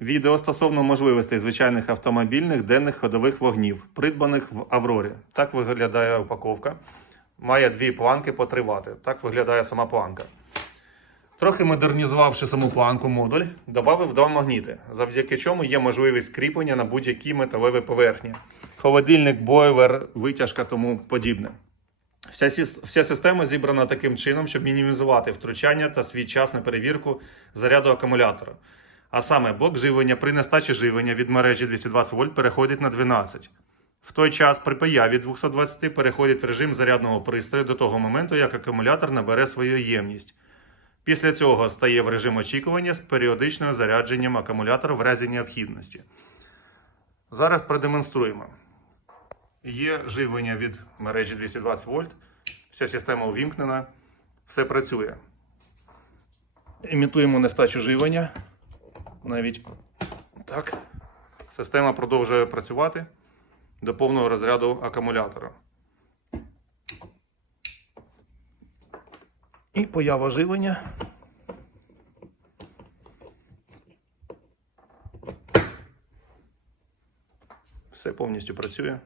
Відео стосовно можливостей звичайних автомобільних денних ходових вогнів, придбаних в Аврорі. Так виглядає упаковка. Має дві планки по 3 Вт. Так виглядає сама планка. Трохи модернізувавши саму планку модуль, додав два магніти, завдяки чому є можливість кріплення на будь-які металеві поверхні. Холодильник, бойлер, витяжка тому подібне. Вся, вся система зібрана таким чином, щоб мінімізувати втручання та свій час на перевірку заряду акумулятора. А саме блок живлення при нестачі живлення від мережі 220 вольт переходить на 12. В той час при появі 220 переходить в режим зарядного пристрою до того моменту, як акумулятор набере свою ємність. Після цього стає в режим очікування з періодичним зарядженням акумулятора в разі необхідності. Зараз продемонструємо. Є живлення від мережі 220 вольт, вся система увімкнена, все працює. Імітуємо нестачу живлення. Навіть так. Система продовжує працювати до повного розряду акумулятора. І поява живлення. Все повністю працює.